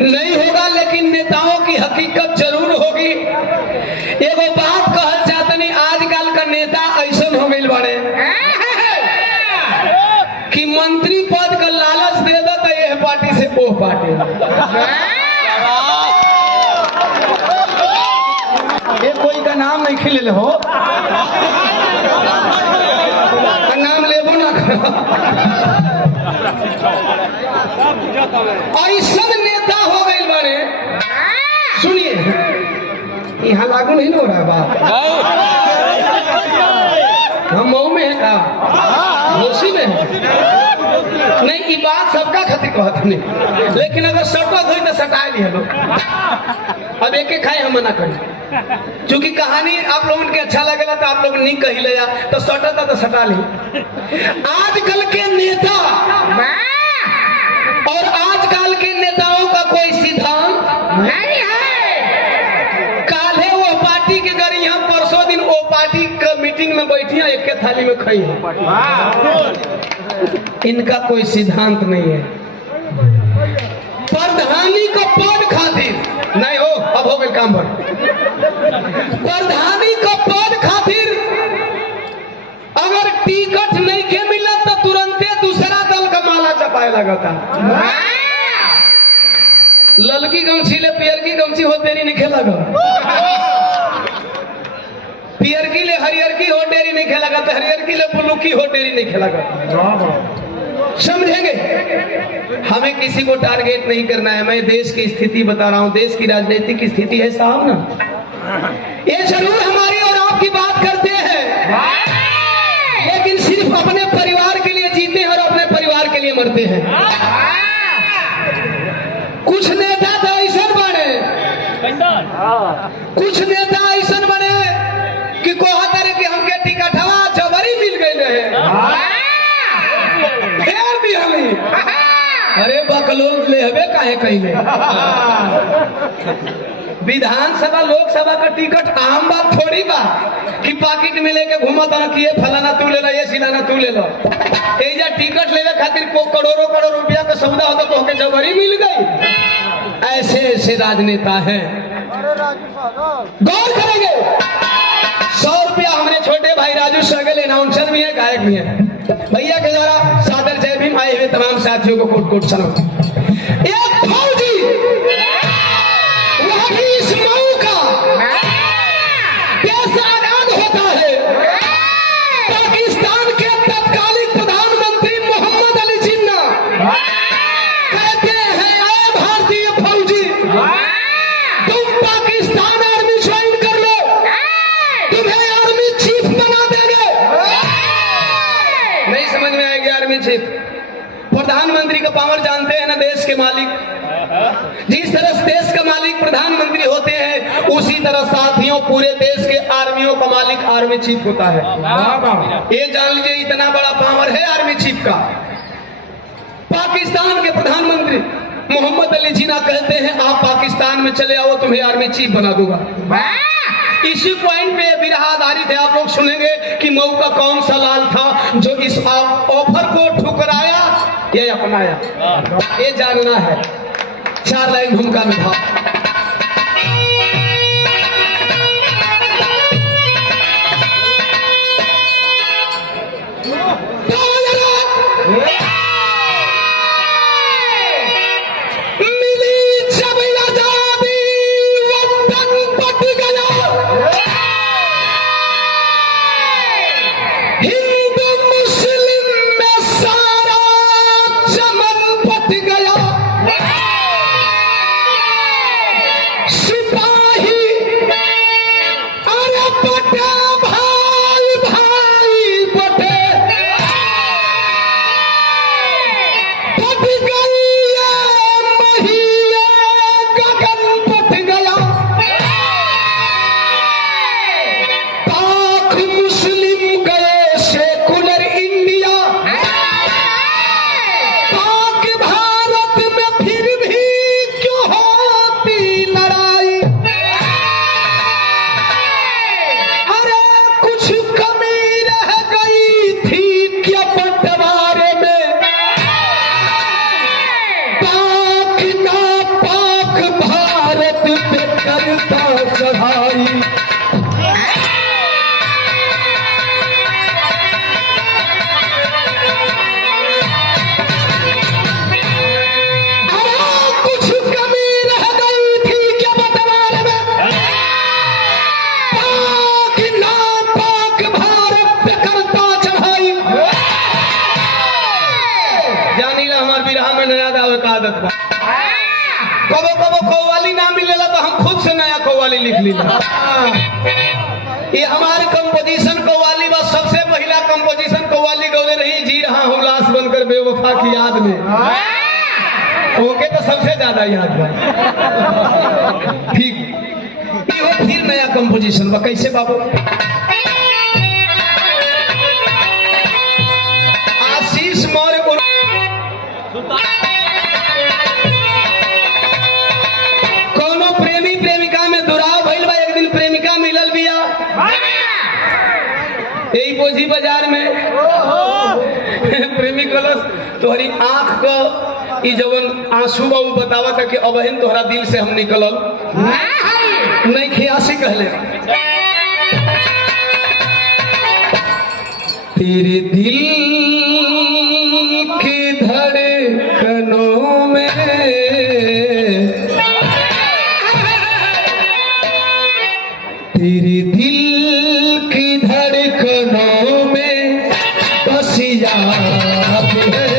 नहीं होगा, लेकिन नेताओं की हकीकत जरूर होगी। एगो बात कहल चाहतनी, आजकल का नेता ऐसा हो गई बड़े कि मंत्री पद का लालच दे देता यह पार्टी से वो पार्टी। ये कोई का नाम नहीं खिले हो, नाम लेबो ना ऐसा नेता हो गए बड़े। सुनिए, यहाँ लागू नहीं हो रहा है बात, हम मऊ में है का दोषी में है नहीं, ये बात सबका खातिर कहत नहीं, लेकिन अगर सटत हुई तो सटा लिया लोग। अब एक खाए हम मना करें, चूंकि कहानी आप लोगों के अच्छा लगेगा तो आप लोग नहीं कही ले जा, तो सटता तो सटा ली। आजकल के नेता और आजकल के नेताओं का कोई सिद्धांत नहीं है। काले वो पार्टी के गरी यहाँ, परसों दिन वो पार्टी का मीटिंग में बैठी है, एक के थाली में खाई है। इनका कोई सिद्धांत नहीं है। प्रधानी को पद खातिर नहीं हो, अब हो गए काम पर। प्रधानी को पद खातिर अगर टिकट नहीं के मिला तो तुरंते दूसरा दल का माला चपाए लगाता। ललकी गमछी ले पियर की गमछी हो देरी नहीं खेला, पियर की ले हरियर की हो डेरी नहीं खेला, तो हरियर की ले ब्लू की हो डेरी नहीं खेला। समझेंगे, हमें किसी को टारगेट नहीं करना है। मैं देश की स्थिति बता रहा हूं, देश की राजनीतिक की स्थिति है साहब ना। ये जरूर हमारी और आपकी बात करते हैं, लेकिन सिर्फ अपने परिवार के लिए जीते हैं और अपने परिवार के लिए मरते हैं। कुछ नेता तो ऐसा बने, कुछ नेता ऐसा बने कि कोहा करे कि हमके टिकट हवा जबरी मिल गए है, भी हमें अरे बकलोल ले हवे काहे कहीं। विधानसभा लोकसभा का टिकट आम बात थोड़ी बा कि पॉकेट में लेके घूमत ना कि ये फलाना तू ले लो, ये सिलाना तू ले लो। एजा टिकट लेवे खातिर को करोड़ों करोड़ रुपया का सौदा होता तो के जबरी मिल गई। ऐसे ऐसे राजनेता हैं, गौर करेंगे। 100 रुपया हमारे छोटे भाई राजू सहगल अनाउंसर भी है, गायक भी है, भैया के द्वारा सादर जय भीम आए हुए तमाम साथियों को कोट कोट सलाम। एक फौजी इस मऊ का देश आजाद होता है, पाकिस्तान के तत्कालीन प्रधानमंत्री मोहम्मद अली जिन्ना कहते हैं, आए भारतीय फौजी तुम पाकिस्तान आर्मी ज्वाइन कर लो, तुम्हें आर्मी चीफ बना देंगे। नहीं समझ में आएगी आर्मी चीफ। प्रधानमंत्री का पावर जानते हैं ना, देश के मालिक। जिस तरह देश का मालिक प्रधानमंत्री होते हैं, उसी तरह साथियों पूरे देश के आर्मियों का मालिक आर्मी चीफ होता है। ये जान लीजिए, इतना बड़ा पावर है आर्मी चीफ का। पाकिस्तान के प्रधानमंत्री मोहम्मद अली जिन्ना कहते हैं, आप पाकिस्तान में चले आओ, तुम्हें आर्मी चीफ बना दूंगा। इसी पॉइंट पे विरह आधारित है। आप लोग सुनेंगे कि मऊ का कौन सा लाल था जो इस ऑफर को ठुकराया या अपनाया, ये जानना है। 4 लाइन भूमिका में था। कबो कबो कव्वाली ना मिलेला तो हम खुद से नया कव्वाली लिख लीला। ये हमारे कंपोजिशन कव्वाली बस सबसे पहला कंपोजिशन कव्वाली गौले रही जी रहा हूँ लाश बनकर बेवफा की याद में, ओके तो सबसे ज्यादा याद बा। ठीक ये फिर नया कंपोजिशन बा कैसे बाबू? आशीष मौर्य को कोनो प्रेमी प्रेमिका में दुराव भइल बा, एक दिन प्रेमिका मिलल बिया यही बोझी बाजार में। प्रेमी कलश तोहरी आंख को ई जवन आंसू बा बतावा था कि अबहिन तोहरा दिल से हम निकलल नहीं खियासी कहले। तेरे दिल की धड़कनों में तेरे दिल की धड़कनों में बस याद है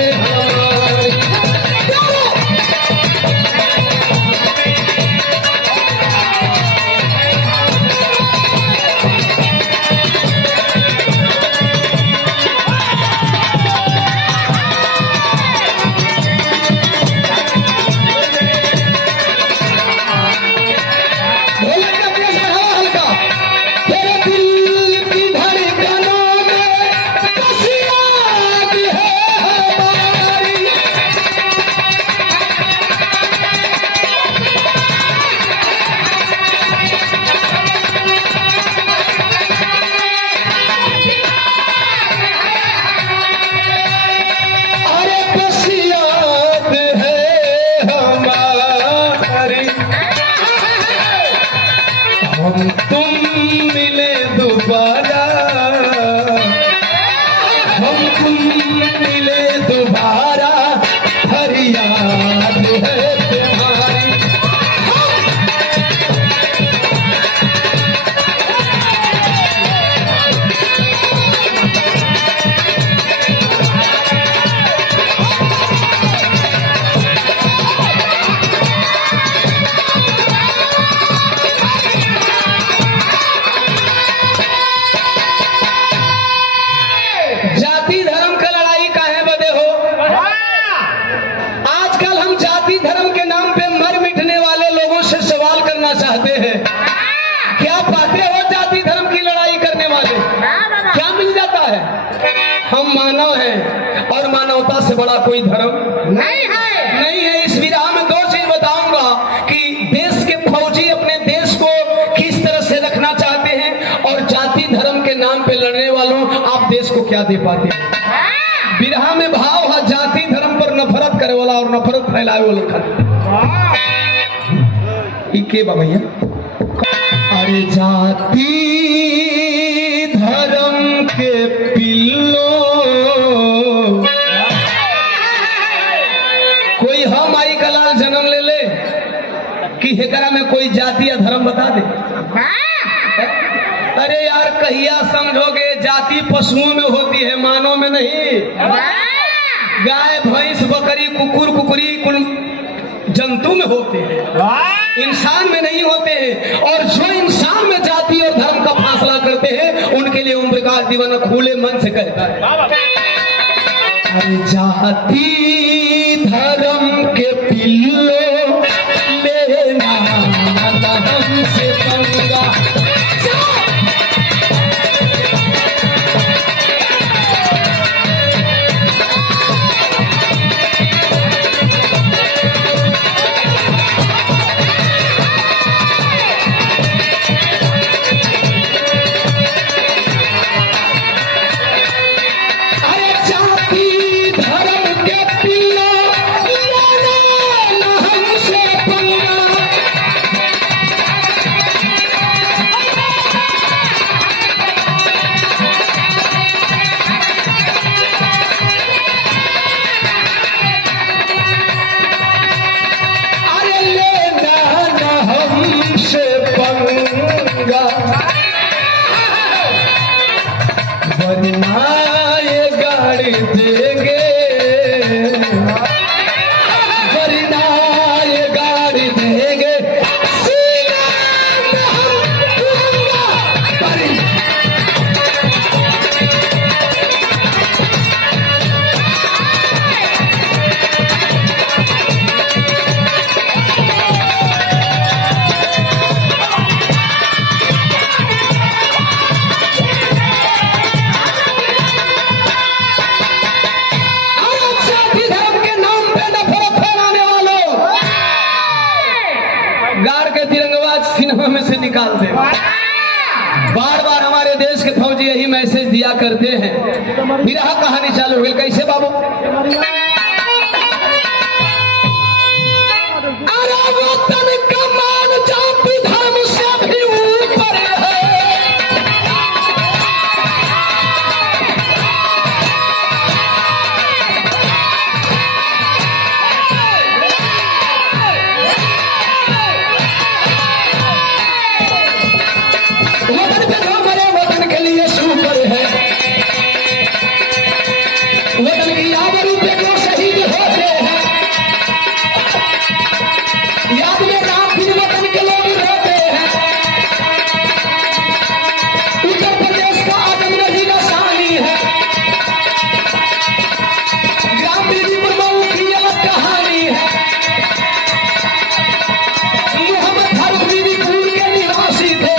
से बड़ा कोई धर्म नहीं है। इस विराह में दो चीज बताऊंगा कि देश के फौजी अपने देश को किस तरह से रखना चाहते हैं और जाति धर्म के नाम पे लड़ने वालों आप देश को क्या दे पाते हैं। विराह में भाव है जाति धर्म पर नफरत करे वाला और नफरत फैलाए वाला के बा भैया। अरे जाति धर्म के पिल्लो कोई हम आई कलाल जन्म ले ले कि हेकरा में कोई जाति या धर्म बता दे। अरे यार कहिया समझोगे जाति पशुओं में होती है मानव में नहीं। गाय भैंस बकरी कुकुर कुकुरी कुल जंतु में होते हैं इंसान में नहीं होते हैं। और जो इंसान में जाति और धर्म का फासला करते हैं उनके लिए ओम प्रकाश जीवन खुले मन से कहता है अरे जाति धर्म के पिल्लो लेना हमसे पंगा। अरे जाति धर्म के गाड़ के तिरंगा सिनेमा में से निकाल दे। बार बार हमारे देश के फौजी यही मैसेज दिया करते हैं। विरह कहानी चालू हुई कैसे बाबू? अरे वतन का मान जाति धर्म से भी ऊपर है। वतन पे जो मरे वतन के लिए सुपर है। वतन की आबरू पे जो शहीद होते हैं, याद में राम फिर वतन के लोग रोते हैं। उत्तर प्रदेश का आजमगढ़ निशानी है। ग्राम बीबीपुर मऊ की अलग कहानी है। मोहम्मद फारूक बीबीपुर के निवासी थे।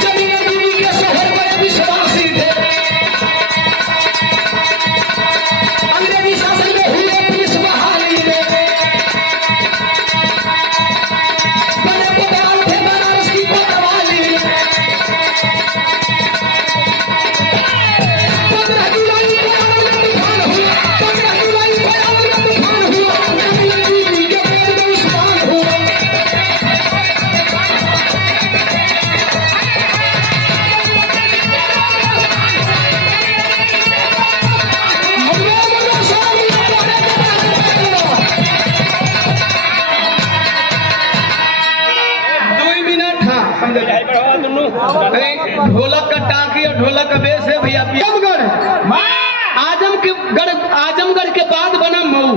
जमीन बीबी के शहर में विश्वासी थे। अंग्रेजी शासन में हुए पुलिस बहाली में बने कोतवाल थे बनारस की कोतवाली में। 15 जुलाई को आंदोलन तूफान हुआ। 15 जुलाई को आंदोलन तूफान हुआ। जमीन बीबी के पेड़ में उस्मान हुआ। ढोलक का टाँकी और ढोलक का बेस है भैया। आजमगढ़ के बाद बना मऊ।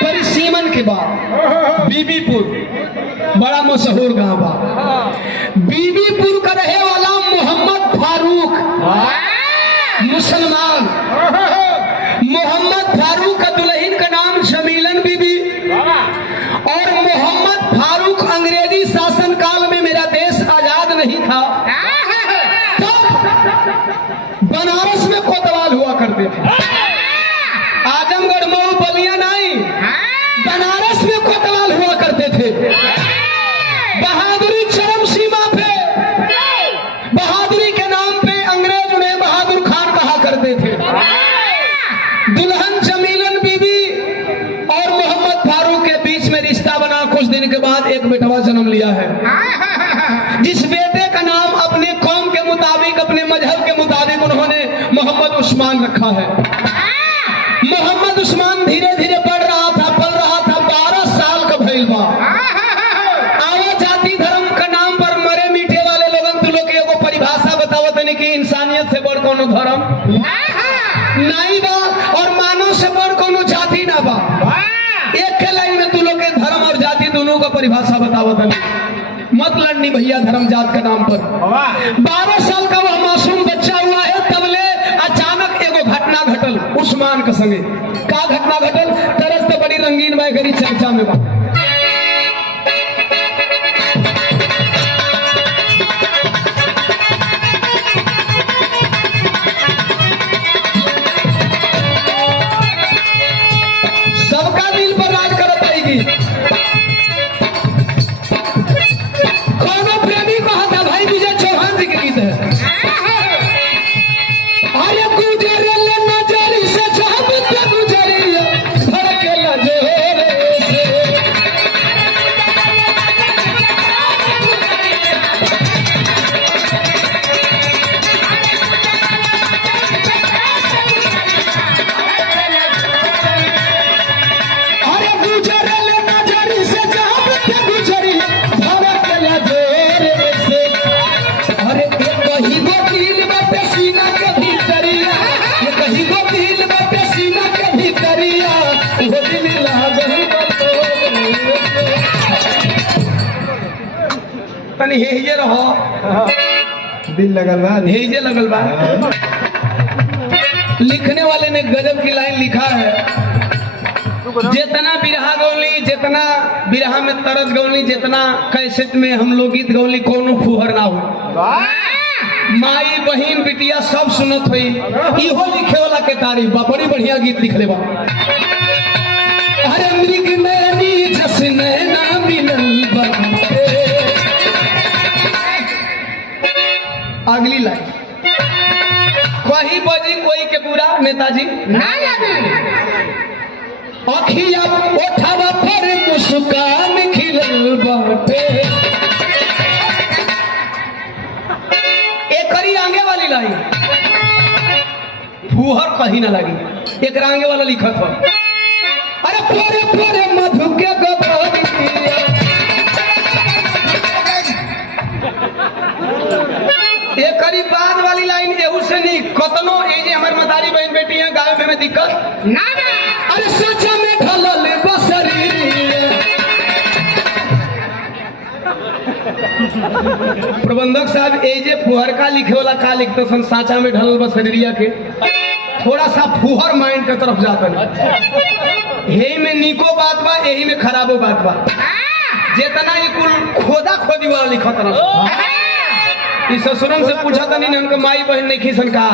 परिसीमन के बाद बीबीपुर बड़ा मशहूर गांव बा। बीबीपुर का रहे वाला मोहम्मद फारूक मुसलमान। मोहम्मद फारूक का दुल्हन का नाम शमीलन बीबी। और मोहम्मद फारूक अंग्रेजी शासन काल में मेरा देश आजाद नहीं था, तब बनारस में कोतवाल हुआ करते थे। आजमगढ़ मऊ बलिया नहीं, बनारस में कोतवाल हुआ करते थे। बहादुरी चरम सीमा पे, बहादुरी के नाम पे अंग्रेज उन्हें बहादुर खान कहा करते थे। दुल्हन जमीलन बीबी और मोहम्मद फारूक के बीच में रिश्ता बना। कुछ दिन के बाद एक बेटवा जन्म लिया है, जिस बेटे का नाम अपने कौम के मुताबिक, अपने मजहब के मुताबिक उन्होंने मोहम्मद उस्मान रखा है। मोहम्मद उस्मान धीरे धीरे बढ़ रहा था, पल रहा था। 12 साल का भइल बा। आवा जाति धर्म का नाम पर मरे मीठे वाले लोगन तुम लोग एगो परिभाषा बतावत नहीं कि इंसानियत से बड़ कोनो धर्म नहीं बा और मानव से बड़ कोनो जाति ना बा। एक के लाइन में तुम लोग के धर्म और जाति दोनों का परिभाषा बतावत नहीं। मत लड़नी भैया धर्म जात के नाम पर। 12 साल का वह मासूम बच्चा हुआ है, तबले अचानक एगो घटना घटल उस्मान के संगे। का घटना घटल? तरस तो बड़ी रंगीन बाई चर्चा में बा। सबका दिल पर राज करत आएगी। कोनो प्रेमी को हता भाई विजय चौहान जी के गीत है। अरे गुजरे ले नजरी से जब ते गुजरिया धड़के लगे से। अरे गुजरे ले नजरी से जब ते गुजरिया धड़के लगे से। अरे कहीं गो दिल बाटे सीना के भीतरिया, कहीं गो दिल बाटे सीना के भीतरिया, वो दिल लागल बतो। तनी हेजे रहो, दिल लगल बा। हेजे लगल बा। लिखने वाले ने गजब की लाइन लिखा है, जितना बिरहा गौली, जितना बिरहा में तरस गौली, जितना कैसेट में हम लोग गीत गौली, कोनो फुहर ना हो। माई बहन बिटिया सब सुनत हुई। इहो लिखे वाला के तारीफ बा, बड़ी बढ़िया गीत लिखले बा। अरे मृग नैनी जस नेताजी ना जाने अखिया ओठावा पर मुस्कान खिलल बाटे। एक करी आगे वाली लाइन फूहर कहीं ना लगी, एक आगे वाला लिखत हो अरे पूरे पूरे मधु के गबरिया। एक करी बाद वाली लाइन एहू से नहीं कतनो ए जे हमर मतारी बहन बेटी है गाँव में दिक्कत ना ना अरे सच में ढलल बसरी। प्रबंधक साहब ए जे फुहर का लिखे वाला का लिखते सन साचा में ढलल बसरिया के थोड़ा सा फुहर माइंड के तरफ जाता नहीं। यही में नीको बात बा यही में खराबो बात बा। जितना ये कुल खोदा खोदी वाला लिखत रहा इस ससुरन से पूछा था नहीं उनका माई बहन नहीं खीसन का।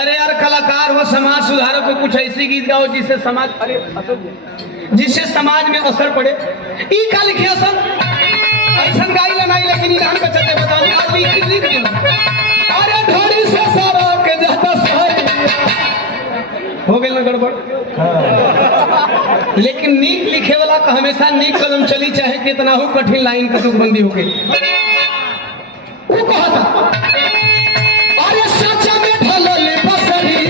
अरे यार कलाकार हो समाज सुधारक हो कुछ ऐसी गीत गाओ जिससे समाज जिससे समाज में असर पड़े। ई का लिखे असर ऐसा गाई लनाई लेकिन ईरान का चलते बता दी आप लिख दियो अरे ढोरी से सारा के जाता साई हो गए ना गड़बड़। लेकिन नीक लिखे वाला का हमेशा नीक कलम चली चाहे कितना हो कठिन लाइन का तुकबंदी हो गई। वो कहा था अरे सच्चा में ढलल बसरी।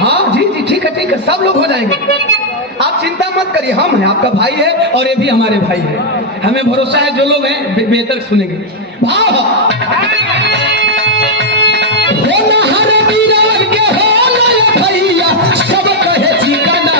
हाँ जी जी ठीक है सब लोग हो जाएंगे आप चिंता मत करिए। हम हैं आपका भाई है और ये भी हमारे भाई है। हमें भरोसा है जो लोग हैं बेहतर सुनेंगे। भाव भैया सब कहे ठिकाना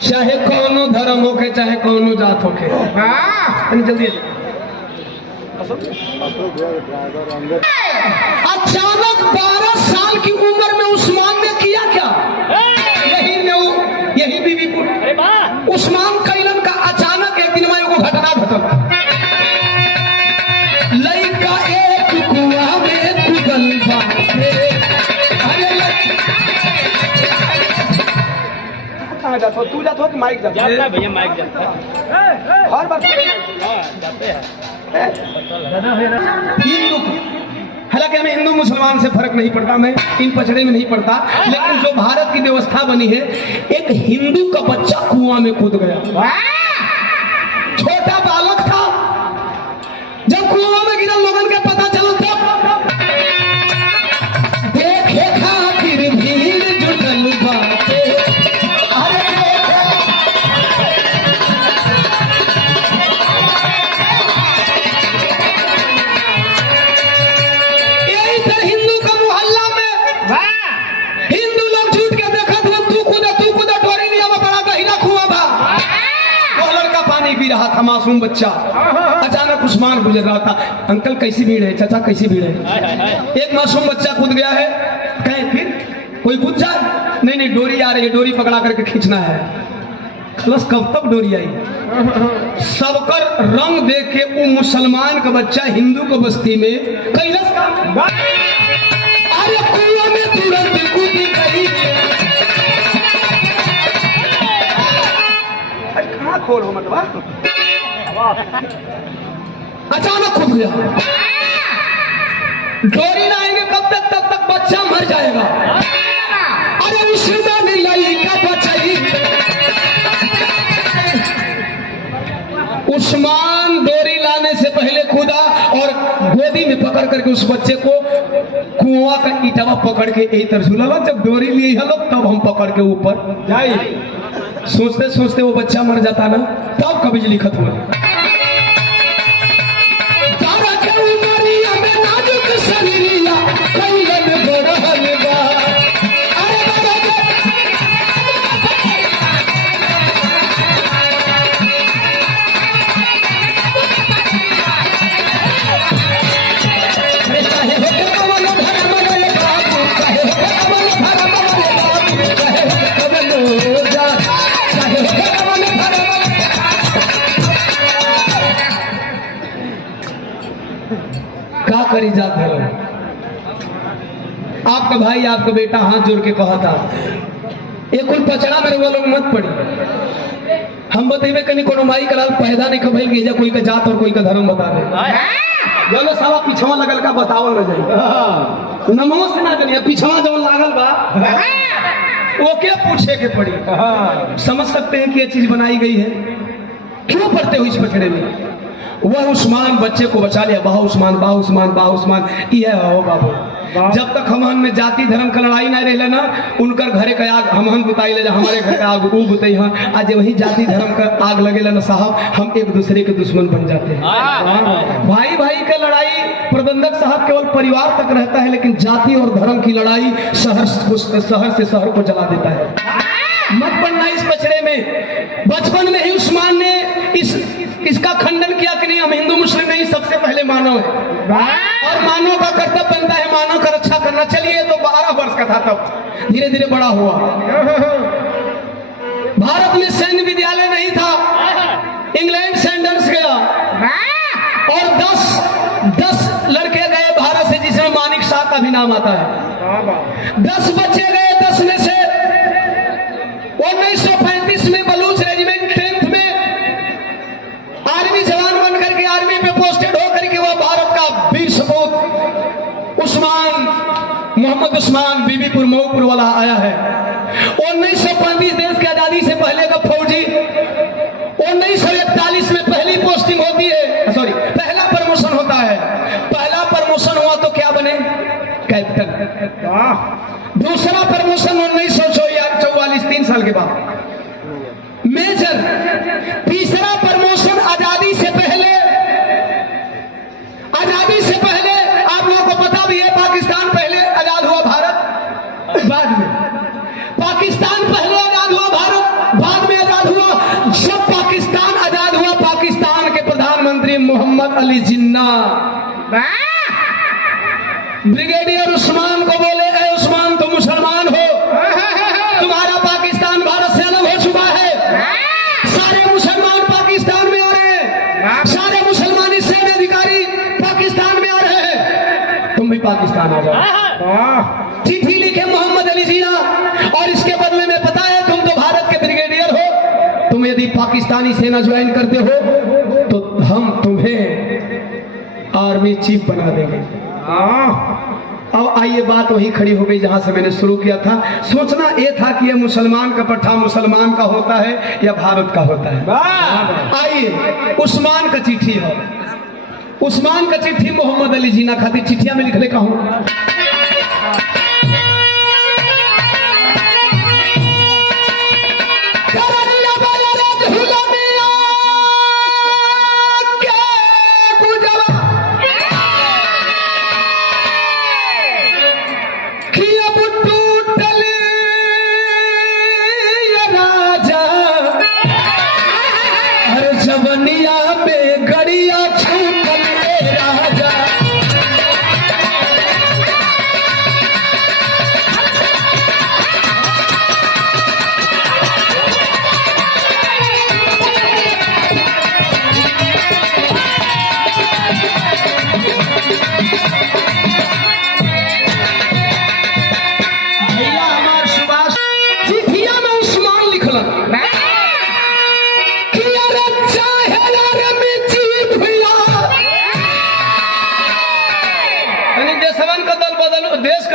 चाहे कौनो धर्म होके चाहे कौनो जात होके। जल्दी अचानक 12 साल की उम्र में उस्मान ने किया क्या? यही बीबीपुर उस्मान कैलन का अचानक एक दिन में को घटना घटल। लड़का एक कुआं में कुदल बाटे। जातो तू जातो कि माइक जाता है भैया माइक जाता है हर बार जाते हैं हिंदू। हालांकि हमें हिंदू मुसलमान से फर्क नहीं पड़ता, मैं इन पछड़े में नहीं पड़ता, लेकिन जो भारत की व्यवस्था बनी है एक हिंदू का बच्चा कुआं में कूद गया। छोटा बालक था जब कुआं में गिरा लोगन के पता चला तब देखे खातिर भीड़ जुटल बाटे। रहा था मासूम बच्चा, अचानक उस्मान गुजर रहा था। अंकल कैसी भीड़ है, चाचा कैसी भीड़ है। एक मासूम बच्चा कूद गया है, कहे फिर कोई कूद जाए, नहीं डोरी आ रही है, डोरी पकड़ा करके खींचना है। बस कब तक डोरी आई? सबकर रंग देख के वो मुसलमान का बच्चा हिंदू को बस्ती में कैलाश का अरे कुआं में तुरंत कूदी गई। खोल हो मतलब अचानक खुद गया। डोरी लाएंगे कब तक बच्चा मर जाएगा। अरे उस्मान लड़का बचाई। उस्मान डोरी लाने से पहले खुदा और गोदी में पकड़ करके उस बच्चे को कुआं का ईटवा पकड़ के यही तरह झूला। जब डोरी ली है लोग तब हम पकड़ के ऊपर जाए। सोचते सोचते वो बच्चा मर जाता ना, तब का बिजली खत्म हो। अरे करी जात है। आपका भाई आपका बेटा हाथ जोड़ के कहा था ये कुल पचड़ा मेरे वो लोग मत पड़ी। हम बतेबे कहीं कोनो माई कराल पैदा नहीं कभल गई कोई का जात और कोई का धर्म बता दे जलो सावा पिछवा लगल का बतावल न जाए नमो से ना जनिया पिछवा जब लागल बा वो क्या पूछे के पड़ी। समझ सकते हैं कि ये चीज बनाई गई है क्यों पढ़ते हो इस पचड़े में। वह उस्मान बच्चे को बचा लिया बाह उस्मान बाह उस्मान बाह उस्मान यह हो बाबू। जब तक हम में जाति धर्म का लड़ाई ना रहे ना उनकर घरे का आग हम बुताई ले हमारे घर का आग ऊ बुताई हाँ आज वही जाति धर्म का आग लगेला ना साहब हम एक दूसरे के दुश्मन बन जाते हैं। भाई भाई का लड़ाई प्रबंधक साहब केवल परिवार तक रहता है लेकिन जाति और धर्म की लड़ाई शहर से शहर को जला देता है। मत पढ़ना इस पचड़े में। बचपन में ही उस्मान ने इसका खंडन किया कि नहीं हम हिंदू मुस्लिम नहीं सबसे पहले मानव है और मानव का कर्तव्य बनता है मानव का रक्षा करना। चलिए तो 12 वर्ष का था तब धीरे धीरे बड़ा हुआ। भारत में सैन्य विद्यालय नहीं था इंग्लैंड सैंडर्स गया और 10 लड़के गए भारत से जिसमें मानिक शाह का भी नाम आता है। 10 बच्चे गए 10 में से 1935 में बलूच रेजिमेंट 10th में आर्मी जवान बन करके आर्मी पे पोस्टेड होकर के वह भारत का वीर सपूत उस्मान मोहम्मद उस्मान बीबीपुर मऊपुर वाला आया है। 1935 देश की आजादी से पहले का फौजी 1941 में पहली पोस्टिंग होती है सॉरी पहला प्रमोशन होता है। पहला प्रमोशन हुआ तो क्या बने कैप्टन। दूसरा प्रमोशन 1944 3 साल के बाद मेजर। तीसरा प्रमोशन आजादी से पहले आप लोगों को पता भी है पाकिस्तान पहले आजाद हुआ भारत बाद में पाकिस्तान पहले आजाद हुआ भारत बाद में आजाद हुआ। जब पाकिस्तान आजाद हुआ पाकिस्तान के प्रधानमंत्री मोहम्मद अली जिन्ना ब्रिगेडियर उस्मान को बोले ए उस्मान तुम मुसलमान हो तुम्हारा पाकिस्तान भारत से अलग हो चुका है। सारे मुसलमान पाकिस्तान में आ रहे हैं सारे मुसलमानी सैन्य अधिकारी पाकिस्तान में आ रहे हैं तुम भी पाकिस्तान आ जाओ। चिट्ठी लिखे मोहम्मद अली जिन्ना और इसके बदले में पता है तुम तो भारत के ब्रिगेडियर हो तुम यदि पाकिस्तानी सेना ज्वाइन करते हो तो हम तुम्हें आर्मी चीफ बना देंगे। अब आइए बात वही खड़ी हो गई जहां से मैंने शुरू किया था। सोचना यह था कि यह मुसलमान का पट्टा मुसलमान का होता है या भारत का होता है। आइए उस्मान का चिट्ठी है। उस्मान का चिट्ठी मोहम्मद अली जिन्ना खातिर चिट्ठिया में लिखने का हूं।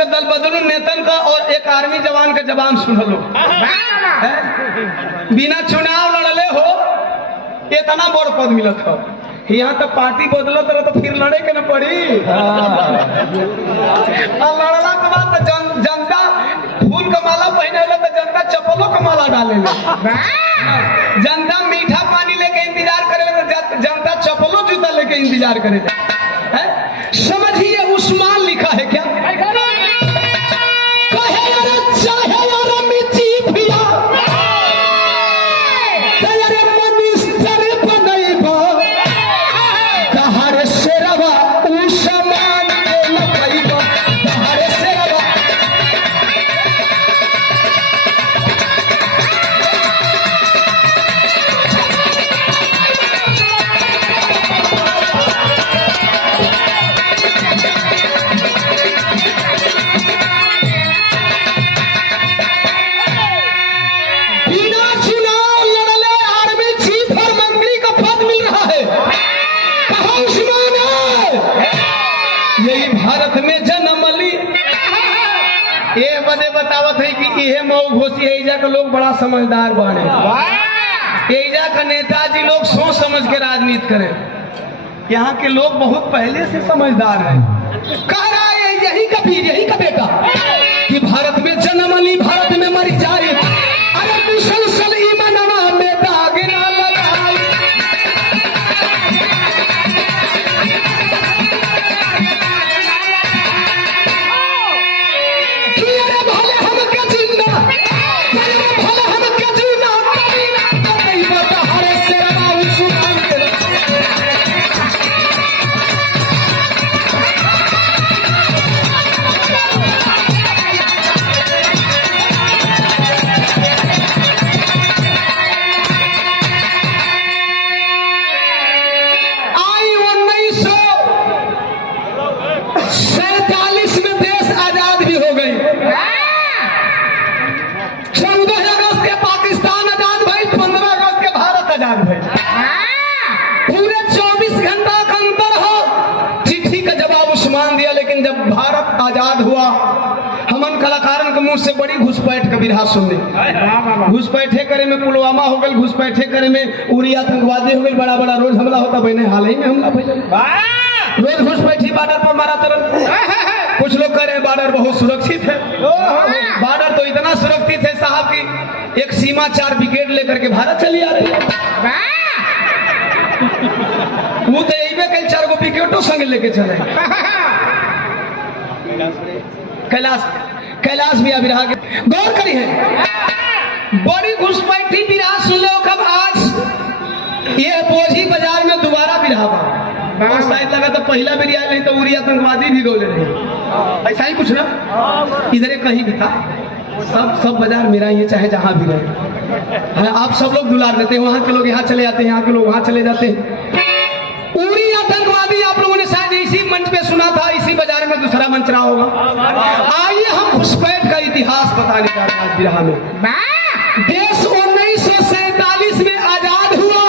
दल बदलू नेतन का और एक आर्मी जवान का जवान सुन लो। बिना चुनाव लड़ले हो इतना बड़ पद मिलत हो। यहाँ तक पार्टी बदलत रहे तो फिर लड़े के न पड़ी। और लड़ला के बाद तो जनता फूल का माला पहने तो जनता चप्पलों का माला डाले। जनता मीठा पानी लेके इंतजार करे तो जनता चप्पलों जूता लेके इंतजार करे। समझिए उस्मान लिखा है क्या बतावत है कि यह मऊ घोसी एजा के लोग बड़ा समझदार बने, एजा का नेताजी लोग सोच समझ के राजनीति करें। यहाँ के लोग बहुत पहले से समझदार हैं। कह रहा है यही का पीर, यही का बेटा कि भारत में जन्म ली भारत में मर जाए, अरे मुसलसल ईमानवा में दाग ना लगाए। कि अरे भले हमके जिंदा, अरे भले हमके जीना, कभी ना कभी बता हरे से राव सुनाई। पूरे 24 घंटा का अंतर हो, चिट्ठी का जवाब उस्मान दिया, लेकिन जब भारत आजाद हुआ हमन कलाकारन के मुंह से बड़ी घुसपैठ का बिरहा सुनने। घुसपैठे करे में पुलवामा हो गल, घुसपैठे करे में उरी आतंकवादी हो गल, बड़ा बड़ा रोज हमला होता, बहने हाल ही में हमला भइल, रोज घुसपैठी बॉर्डर पर मारा तुरंत। कुछ लोग कह रहे हैं बॉर्डर बहुत सुरक्षित है, बॉर्डर तो इतना सुरक्षित है साहब की एक सीमा 4 विकेट लेकर के भारत चली आ रही है। वो तो यही में कल 4 विकेटों संग लेके चले। कैलाश भी अभी रहा, गौर करी है बड़ी घुसपैठी बिरहा सुन लो। कब आज ये बोझी बाजार में दोबारा बिरहा और शायद लगा तो पहला बिरहा नहीं तो उरी आतंकवादी भी गोले नहीं, ऐसा ही कुछ ना, इधर कहीं भी था। सब बाजार मेरा ही है, चाहे जहां भी रहे। आप सब लोग दुलार देते हैं, वहां के लोग यहाँ चले जाते हैं, यहाँ के लोग वहां चले जाते हैं। उरी आतंकवादी आप लोगों ने शायद इसी मंच पे सुना था, इसी बाजार में दूसरा मंच रहा होगा। आइए हम घुसपैठ का इतिहास बताने जा रहे हैं आज बिरहा में। देश 1947 में आजाद हुआ,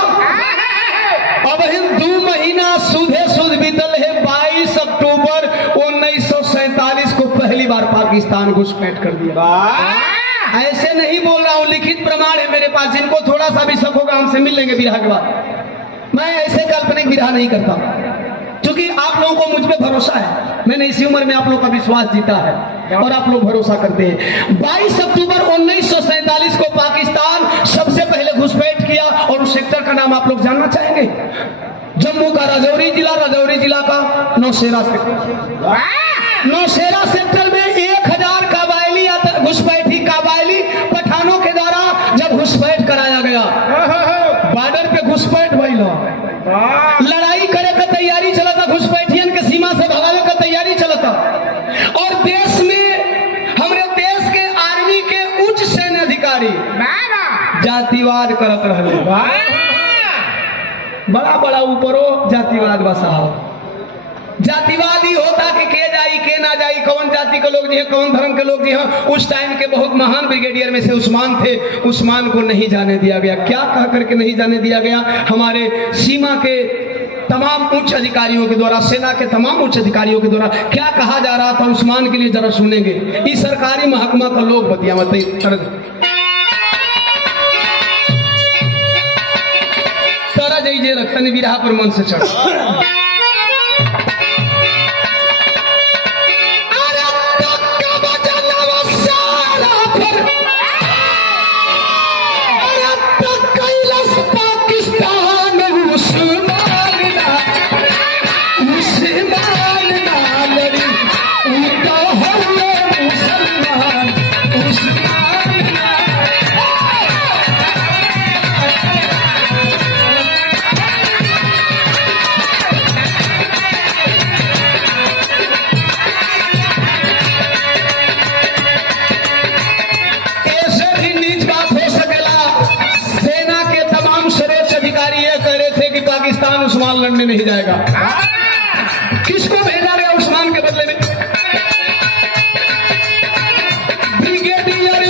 अब 2 महीना सुधे सुध बीतल है। 22 अक्टूबर 1947 को पहली बार पाकिस्तान घुसपैठ कर दिया। ऐसे नहीं बोल रहा हूँ, लिखित प्रमाण है मेरे पास। जिनको थोड़ा सा भी शक होगा हमसे मिल लेंगे बिरहा के बाद। मैं ऐसे काल्पनिक बिरहा नहीं करता, क्योंकि आप लोगों को मुझ पे भरोसा है। मैंने इसी उम्र में आप लोगों का विश्वास जीता है और आप लोग भरोसा करते हैं। 22 अक्टूबर 1947 को पाकिस्तान सबसे पहले घुसपैठ किया, और उस सेक्टर का नाम आप लोग जानना चाहेंगे? जम्मू का राजौरी जिला का नौशेरा सेक्टर। नौशेरा सेक्टर में 1000 काबाइली घुसपैठी काबाइली पठानों के द्वारा जब घुसपैठ कराया गया, बॉर्डर पे घुसपैठ भइल, लड़ाई करे का तैयारी चला था, घुसपैठियन के सीमा से भगावे का तैयारी चला था। और देश में हमारे देश के आर्मी के उच्च सैन्य अधिकारी जातिवाद करत रहे, बड़ा ऊपरो जातिवाद बा साहब। जातिवाद ही होता कि के जाई के ना जाई, कौन जाति के लोग जी हैं, कौन धर्म के लोग जी हैं। उस टाइम के बहुत महान ब्रिगेडियर में से उस्मान थे, उस्मान को नहीं जाने दिया गया। क्या कह करके नहीं जाने दिया गया? हमारे सीमा के तमाम उच्च अधिकारियों के द्वारा, सेना के तमाम उच्च अधिकारियों के द्वारा क्या कहा जा रहा था उस्मान के लिए जरा सुनेंगे। इस सरकारी महकमा का लोग बतिया मत तरह जाइए रखतन बिरहा पर मन से चढ़। उस्मान लड़ने नहीं जाएगा। किसको भेजा गया उस्मान के बदले में? ब्रिगेडियर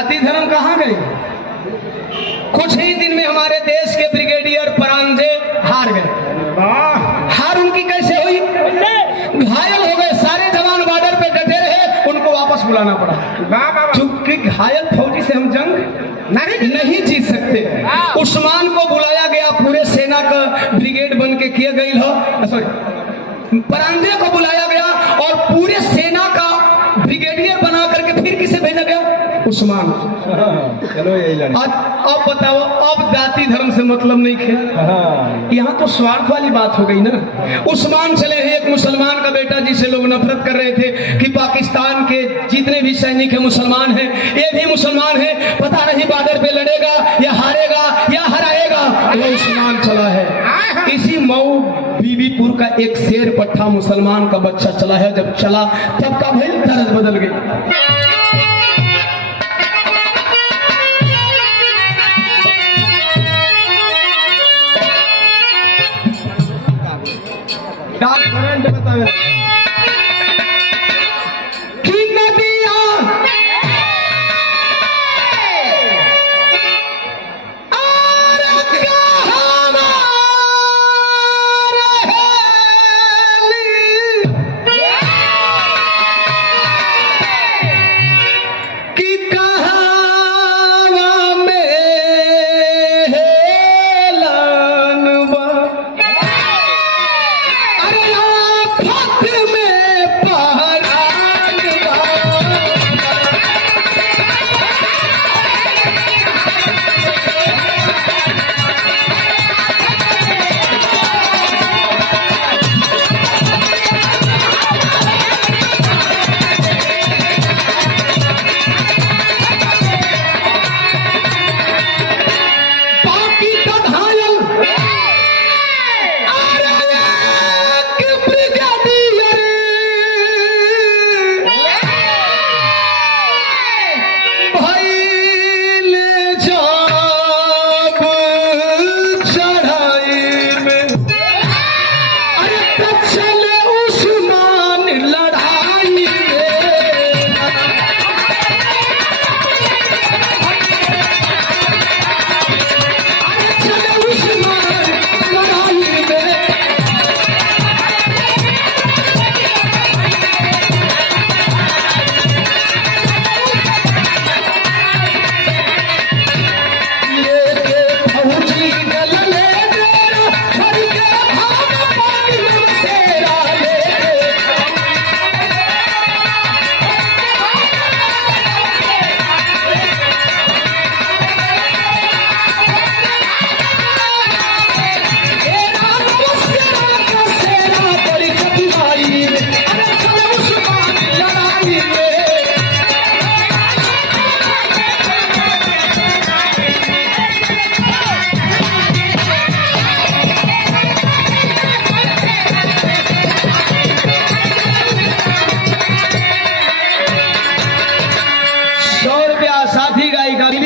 जाति धर्म कहाँ गए? कुछ ही दिन में हमारे देश के ब्रिगेडियर परांजे हार गए। हार उनकी कैसे हुई? घायल हो गए, सारे जवान बॉर्डर पे डटे रहे, उनको वापस बुलाना पड़ा। क्योंकि घायल फौजी से हम जंग नहीं जीत सकते। उस्मान को बुलाया गया, पूरे सेना का ब्रिगेड बन के किया गई हो, सॉरी परांजे को बुलाया गया और पूरे सेना का ब्रिगेडियर बना करके फिर किसे भेजा गया? उस्मान। चलो यही लड़े। अब बताओ, अब जाति धर्म से मतलब नहीं खे। यहाँ तो स्वार्थ वाली बात हो गई ना। उस्मान चले हैं, एक मुसलमान का बेटा जिसे लोग नफरत कर रहे थे कि पाकिस्तान के जितने भी सैनिक हैं मुसलमान हैं, ये भी मुसलमान है, पता नहीं बॉर्डर पे लड़ेगा या हारेगा या हराएगा। वो उस्मान चला है। इसी मऊ बीबीपुर का एक शेर पट्टा मुसलमान का बच्चा चला है। जब चला तब का भाई तरज बदल गई। करंट बतावे कि नदियां और कहां कि कहां में हेलनवा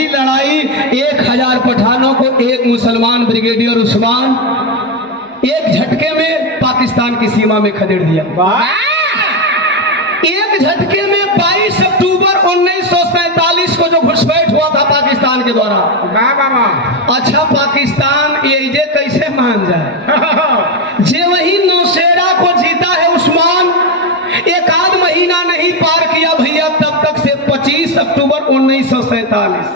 लड़ाई 1000 पठानों को एक मुसलमान ब्रिगेडियर उस्मान एक झटके में पाकिस्तान की सीमा में खदेड़ दिया। एक झटके में 22 अक्टूबर 1947 को जो घुसपैठ हुआ था पाकिस्तान के द्वारा। अच्छा, पाकिस्तान ये कैसे मान जाए जे वही नौशेरा को जीता है उस्मान। एक आध महीना नहीं पार किया भैया तब तक से 25 अक्टूबर 1947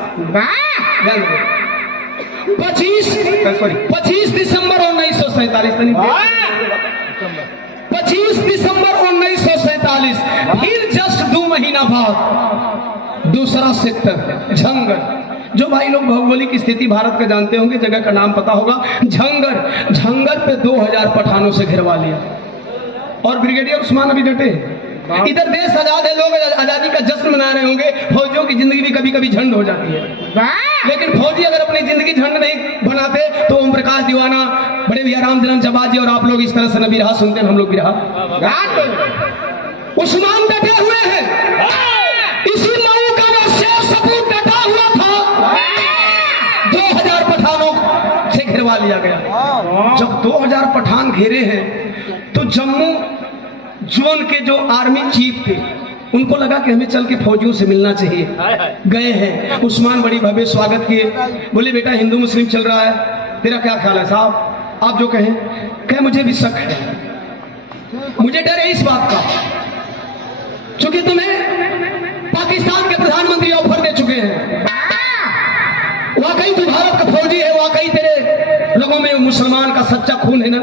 25 दिसंबर 1947 25 दिसंबर 1947 फिर जस्ट 2 महीना बाद दूसरा सेक्टर झंगर, जो भाई लोग भौगोलिक स्थिति भारत का जानते होंगे, जगह का नाम पता होगा, झंगर पे 2000 पठानों से घिरवा लिया और ब्रिगेडियर उस्मान अभी डटे। इधर देश आजाद है, लोग आजादी का जश्न मना रहे होंगे, फौजियों की जिंदगी भी कभी कभी झंड हो जाती है, लेकिन फौजी अगर अपनी जिंदगी झंड नहीं बनाते तो ओम प्रकाश दीवाना, बड़े भैया राम जन्म जबाजी और आप लोग इस तरह से नबी रहा सुनते हैं, हम लोग भी रहा। उस्मान डटे हुए हैं, इसी मऊ का वो शेर सपूत डटा हुआ था, 2000 पठानों से घिरवा लिया गया। जब 2000 पठान घेरे हैं तो जम्मू जोन के जो आर्मी चीफ थे उनको लगा कि हमें चल के फौजियों से मिलना चाहिए। गए हैं, उस्मान बड़ी भव्य स्वागत किए। बोले बेटा हिंदू मुस्लिम चल रहा है, तेरा क्या ख्याल है साहब, आप जो कहें। कहे मुझे भी शक है, मुझे डर है इस बात का, क्योंकि तुम्हें पाकिस्तान के प्रधानमंत्री ऑफर दे चुके हैं, वाकई तू भारत का फौजी है, वाकई तेरे लोगों में मुसलमान का सच्चा खून है ना।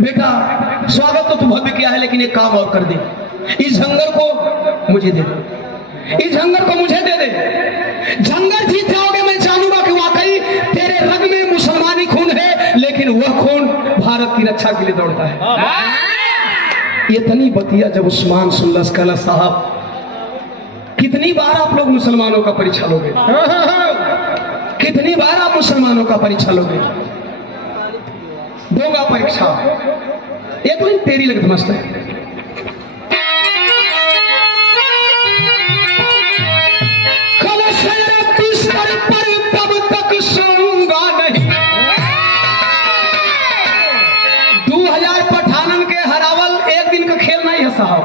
बेटा स्वागत तो तू भव्य किया है, लेकिन एक काम और कर दे, इस झंगर को मुझे दे दे, इस झंगर को मुझे दे दे। झंगर जीत जाओगे, मैं जानूंगा कि वाकई तेरे रग में मुसलमानी खून है, लेकिन वह खून भारत की रक्षा के लिए दौड़ता है। ये तनी बतिया जब उस्मान सुल्लस कला साहब, कितनी बार आप लोग मुसलमानों का परीक्षा लोगे, कितनी बार आप मुसलमानों का परीक्षा लोगे, दोगा परीक्षा। एक दिन तेरी लगत मस्त है। तब तक सोऊंगा नहीं, 2000 पठानन के हरावल एक दिन का खेल नहीं है साहब।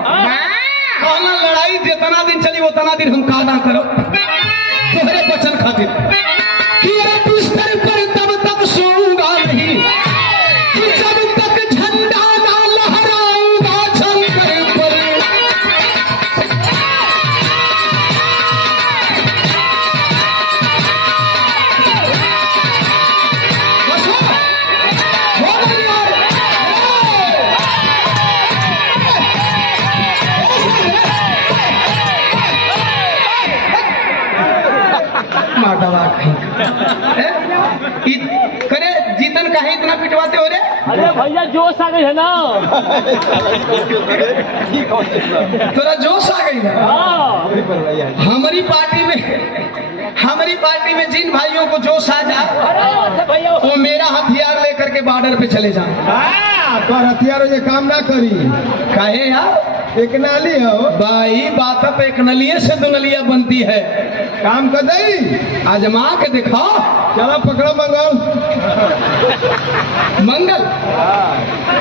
कहना लड़ाई जितना दिन चली उतना दिन हम कादा करो तुम्हारे वचन खातिर कि बिस्तर पर तब तक सोऊंगा नहीं कि जब तक झंडा ना लहराऊंगा झंडे पर। करे जीतन का है इतना पिटवाते हो रे? अरे भैया जोश आ गई है ना, थोड़ा जोश आ गई ना। हमारी पार्टी में जिन भाइयों को जोश आ जाए वो मेरा हथियार लेकर के बॉर्डर पे चले जाए। तो हथियारों ये काम ना करी, काहे यार, एक नाली हो भाई बात तो एक नलिये से दो नलिया बनती है, काम कर दई, आजमा के दिखाओ। चला पकड़ो मंगल। मंगल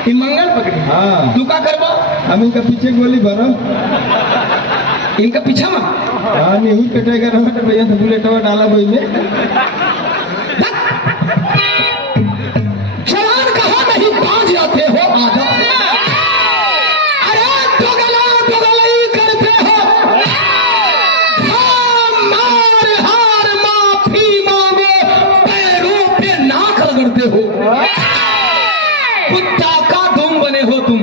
ई मंगल पकड़ी, हाँ तू का करबो? हम इनका पीछे गोली भरो, इनका पीछा में हाँ नहीं कटेगा रहो तो भैया से बुलेट डाला बोई में। जवान कहा नहीं बाज आते हो आजा, अरे दोगला दोगलई करते हो, मार हार माफी मांगो, पैरों पे नाक रगड़ते हो, कुत्ता का दुम बने हो तुम।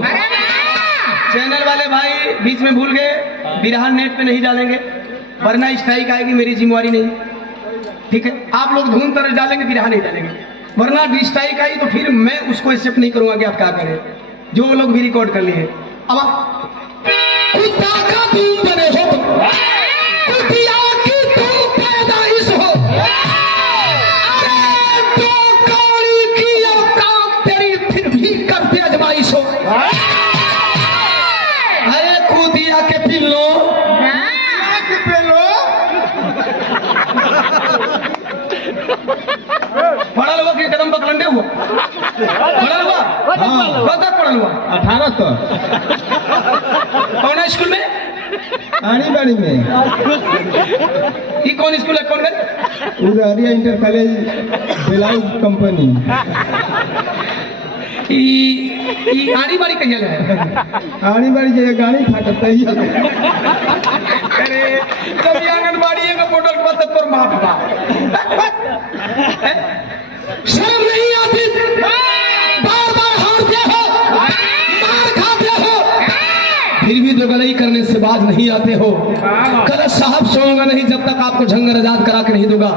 चैनल वाले भाई बीच में भूल गए, बिरहान नेट पे नहीं डालेंगे वरना स्ट्राइक आएगी, मेरी जिम्मेवारी नहीं, ठीक है। आप लोग धूम तरह डालेंगे, बिरहान नहीं डालेंगे, वरना स्ट्राइक आई तो फिर मैं उसको एक्सेप्ट नहीं करूंगा कि आप क्या करें, जो लोग भी रिकॉर्ड कर लिए। अब कुत्ता का तुम बने हो, कुतिया की तुम पैदाइश हो, अरे तो कौड़ी की औकात तेरी फिर भी करते अजमाइश हो। अरे कुतिया के पिल्लो, पढ़ा हुआ कि कदम पकड़े हुआ, पढ़ा हुआ कब तक पढ़ा हुआ? 1800 कौन स्कूल में? आनी बाड़ी में। ये कौन स्कूल है, कौन है? उधरिया इंटर कॉलेज बेलाउ कंपनी। ई आनी बाड़ी कहिया है? आनी बाड़ी जगह गाड़ी फाटत है। अरे जब आंगनबाड़ी है का फोटो के बाद तोर माफ बा, शर्म नहीं आती? बार बार हारते हो, मार खाते हो, फिर भी दोगलई करने से बाज नहीं आते हो। कल साहब सोऊंगा नहीं जब तक आपको झंगर आजाद करा के नहीं दूंगा।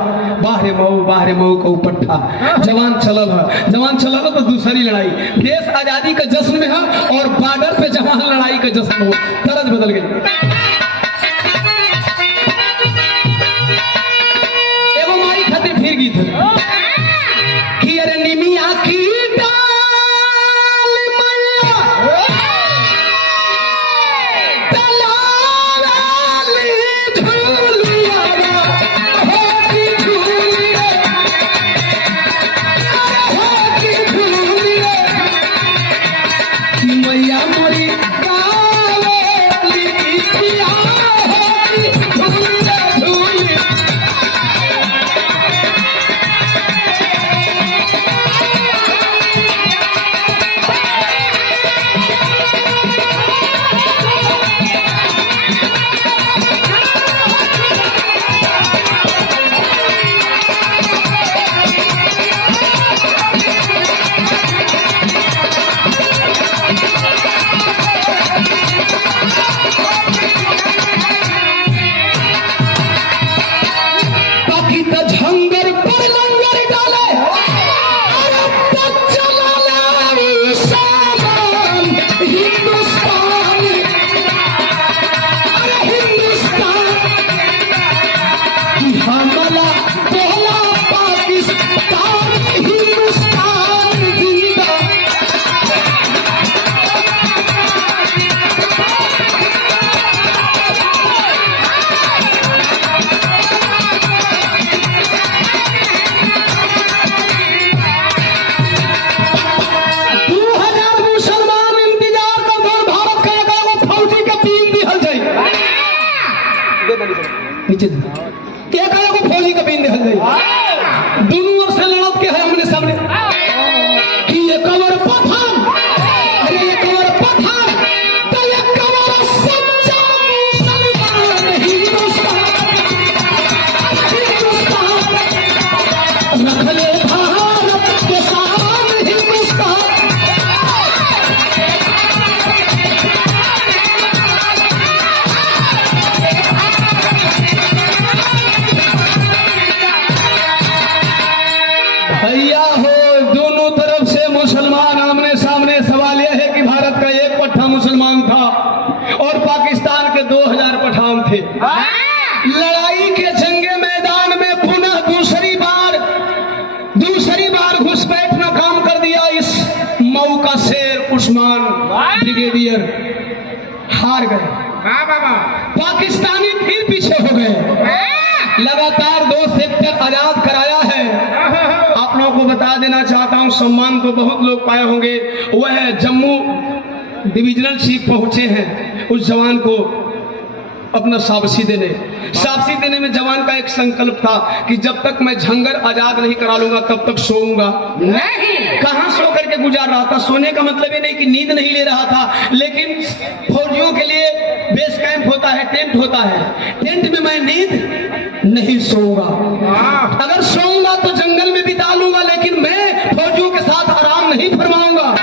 बाहरे मऊ को पट्टा, जवान चलल है, जवान चलल तो दूसरी लड़ाई, देश आजादी का जश्न में है और बॉर्डर पे जवान लड़ाई का जश्न हो, तरज बदल गई। एगो माई खातिर फिर गीत है कि अरे निमिया की मैया मोरी हिंदुस्तान, अरे हिंदुस्तान की हमला बोला पाकिस्तान, हिंदुस्तान जिंदा। नीचे एक आया को फौजी का बीन निकल गई, दोनों ओर से लड़त के है हमने सामने कि ये कमर पठान, अरे ये कमर पठान, तो ये कमर सच्चा मुसलमान, हिंदुस्तान, हिंदुस्तान रख ले भारत के शान, हिंदुस्तान। भैया हो, दोनों तरफ से मुसलमान आमने सामने। सवाल यह है कि भारत का एक पट्टा मुसलमान था और पाकिस्तान के 2000 पठान थे। लड़ाई के जंगे मैदान में पुनः दूसरी बार घुसपैठ काम कर दिया इस मऊ का शेर उस्मान ब्रिगेडियर। हार गए, पाकिस्तानी फिर पीछे हो गए। लगातार 2 सेक्टर आजाद कराया है। आप लोगों को बता देना चाहता हूं, सम्मान तो बहुत लोग पाए होंगे, वह जम्मू डिविजनल चीफ पहुंचे हैं उस जवान को अपना शाबाशी देने में जवान का एक संकल्प था कि जब तक मैं झंगर आजाद नहीं करा लूंगा तब तक सोऊंगा नहीं। कहां सो करके गुजार रहा था? सोने का मतलब ये नहीं कि नींद नहीं ले रहा था, लेकिन फौजियों के लिए बेस कैंप होता है, टेंट होता है, टेंट में मैं नींद नहीं सोऊंगा। अगर सोऊंगा तो जंगल में बिता लूंगा, लेकिन मैं फौजियों के साथ आराम नहीं फरमाऊंगा।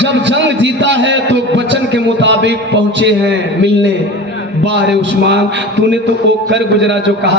जब जंग जीता है तो वचन के मुताबिक पहुंचे हैं मिलने। बारे उस्मान, तूने तो वो कर गुजरा जो कहा